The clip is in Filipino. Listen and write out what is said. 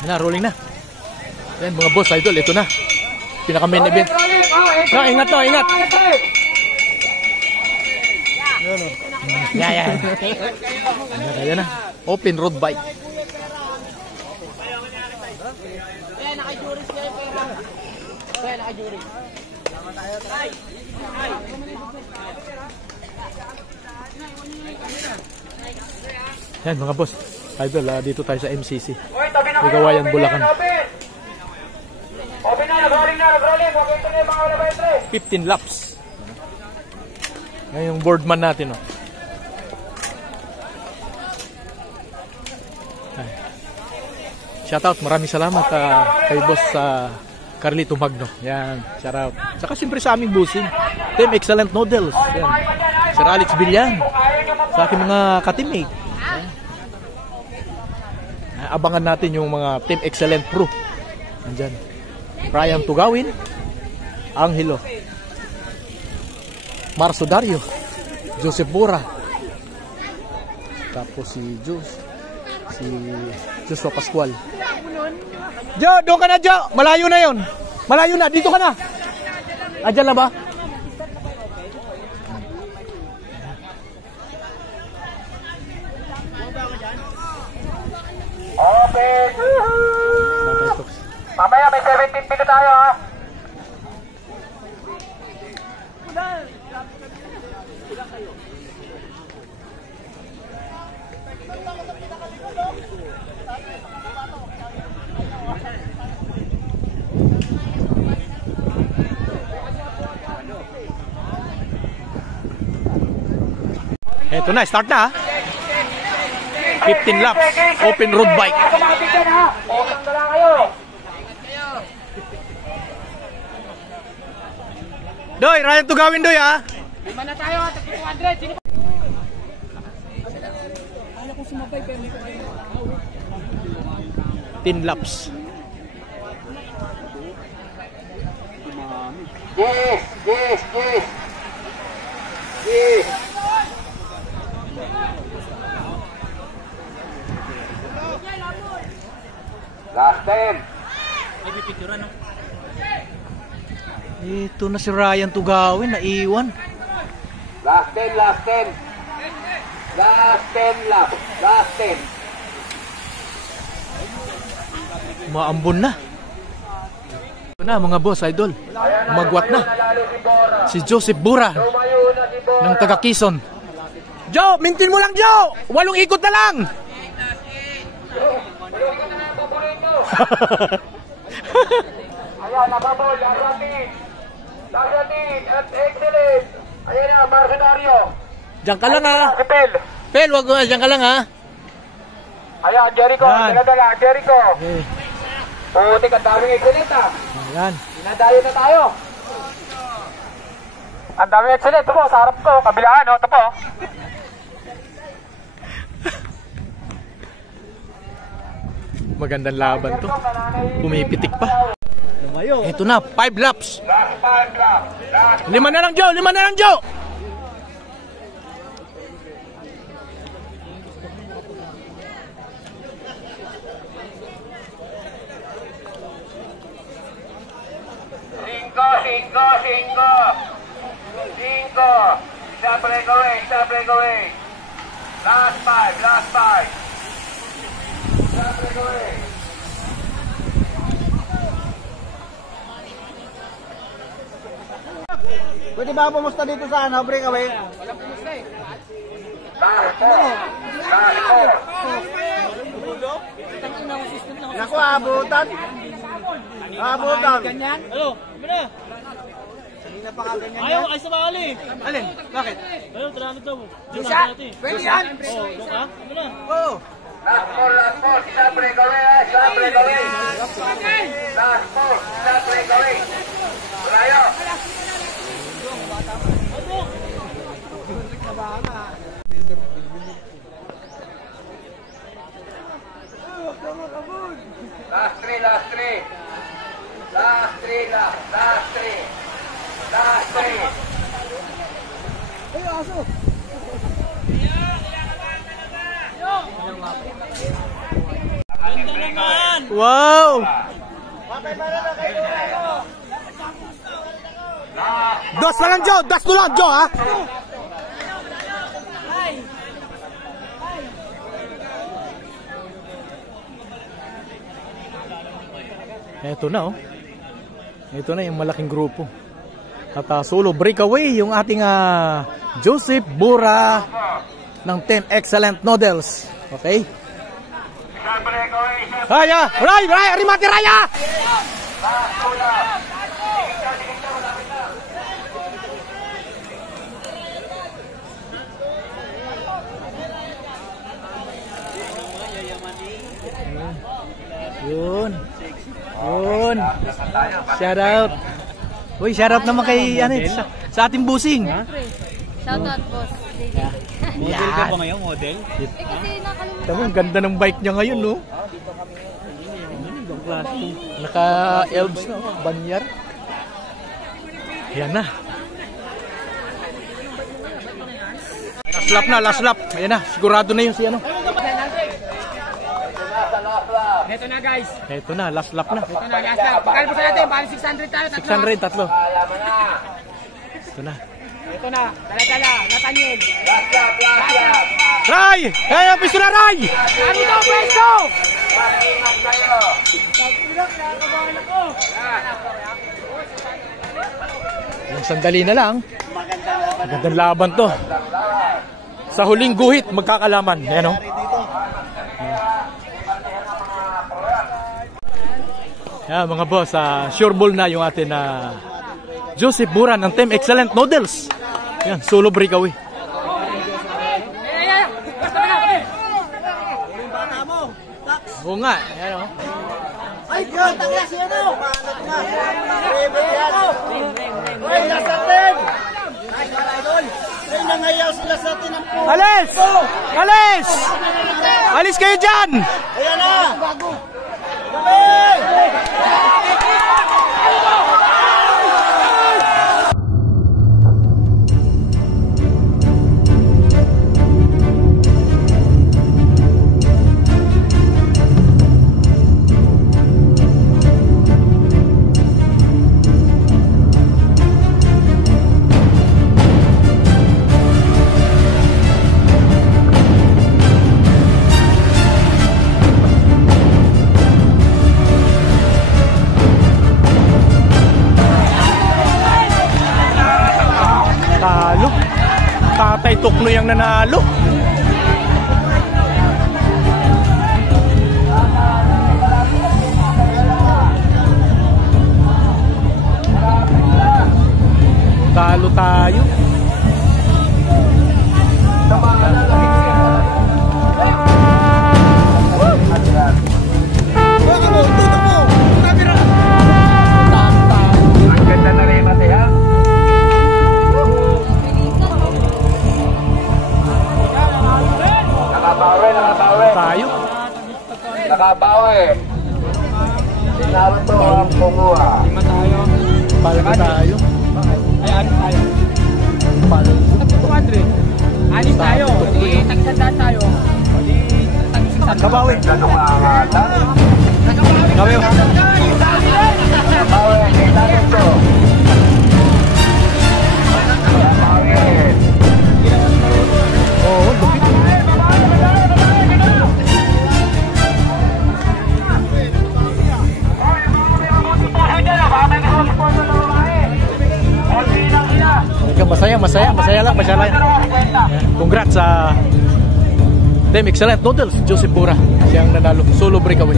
Yan na, rolling na. Yan mga boss, idol, ito na. Pinaka main event. No, ingat to, ingat. Yan. Yan na. Open road bike. Yan mga boss, idol, dito tayo sa MCC Ligawayan, Bulacan. 15 laps. Yan yung boardman natin, oh. Shoutout, maraming salamat kay boss Carlito Magno. Yan, shoutout. Saka siyempre sa aming busing Team Excellent Noodles. Yan. Sir Alex Villan, sa aking mga ka-teammate. Abangan natin yung mga Team Excellent Pro. Nandyan Brian Tugawin, Angelo, Marso Dario, Joseph Bura, tapos si Joshua Pascual. Jo, doon ka na, Jo. Malayo na yon. Malayo na, dito ka na. Adyan na ba? Open! Mamaya may 17 pino tayo, ha? Ito na, start na, ha? 15 laps, open road bike. Doy, Ryan Tugawin, Doy, ha? Lima na tayo, 200. Kala ko sumabay, pero hindi ko kayo. 10 laps. Yes. Last 10. May pipicture, no? Ito na si Ryan Tugawin, naiwan. Last 10 lap. Last 10. Maambon na. Ito na mga boss, idol. Magwat na. Si Joseph Bura ng taga Quezon. Jo, mintin mo lang, Jo. 8 ikot na lang. Ayan, nababol, Laratin, at excellent. Ayan na, Marcenario. Diyan ka lang, ha. Si Pel. Pel, wag mo, diyan ka lang, ha. Ayan, Jericho, daga, Jericho. Okay. Putik, ang daming excellent, ha. Ayan. Dinadayo na tayo. Ang daming excellent, ito po, sa harap ko, kabilaan, no, ito po. Magandang laban to. Pumipitik pa. Ito na, 5 laps. Last 5 laps. 5 na lang, Jo. 5 na lang, Jo. Cinco. Stop breakaway. Last 5. Stop breakaway. Pwede ba pumusta dito sa breakaway? Walang pumusta eh. Last 4. Naku, abutan. Ganyan? Ano? Muna. Kanina pa ka ganyan. Ayaw, ay sa bakali. Alin? Bakit? Ayaw, talanod daw. Isa? Pwede yan? Oo, doon ka? Muna. Oo. Last 4. Stop breakaway. Last 4. Stop breakaway. Malayo. Last 3. Ay, aso. Wow! Dos na lang, Joe! Das na lang, Joe, ha? Ito na, oh. Ito na yung malaking grupo. At solo breakaway yung ating Joseph Bura ng Team Excellent Noodles. Okay? Raya! Raya! Rimati Raya! Yun. Yun. Shout out. Uy, shout out naman kay sa ating busing. Shout out, boss. Model ka ba ngayon, model? Kasi nakalimutan. Tama, ang ganda ng bike niya ngayon, no? Naka-elves na, banyar. Ayan na. Last lap na, last lap. Ayan na, sigurado na yun si ano. Ito na, guys. Ito na, last lap na. Ito na, last lap. Pagkali po sa natin, bali 600 tayo. 600, tatlo. Ito na. Ito na, dala-dala, Nathaniel. Ray! Kaya, piso na, Ray! Ano daw, pwesto? Yung sandali na lang. Magandang laban to. Sa huling guhit, magkakalaman. Ayan, o. Yan, mga boss, sure ball na yung atin na Joseph Bura ng Team Excellent Noodles. Yan, solo breakaway. Oo nga, yan o. Ay, yun, tangla siya na. Ay, nasa 10. Nice, para idol. Ay, nangayaw sila sa atin ang po. Alis! Alis! Alis kayo dyan! Ayan na. Gabi! Tatay Tuklo yung nanalo. Talo tayo. Ang ganda na rin mati, ha? Tayo. Nakabawi. Sinalo to ang kumuha. Palo tayo. Ay, anim tayo. Palo. 200. Anim tayo. Di, tag-sandaan tayo. Di, tag-600. Kabawi. Ganong angatan. Kabawi. Nakabawi. Sinalo to. Nakabawi. Oo, lupit. Masaya lang. Congrats sa Team Excellent Noodles, Joseph Bura. Siyang nanalo, solo breakaway.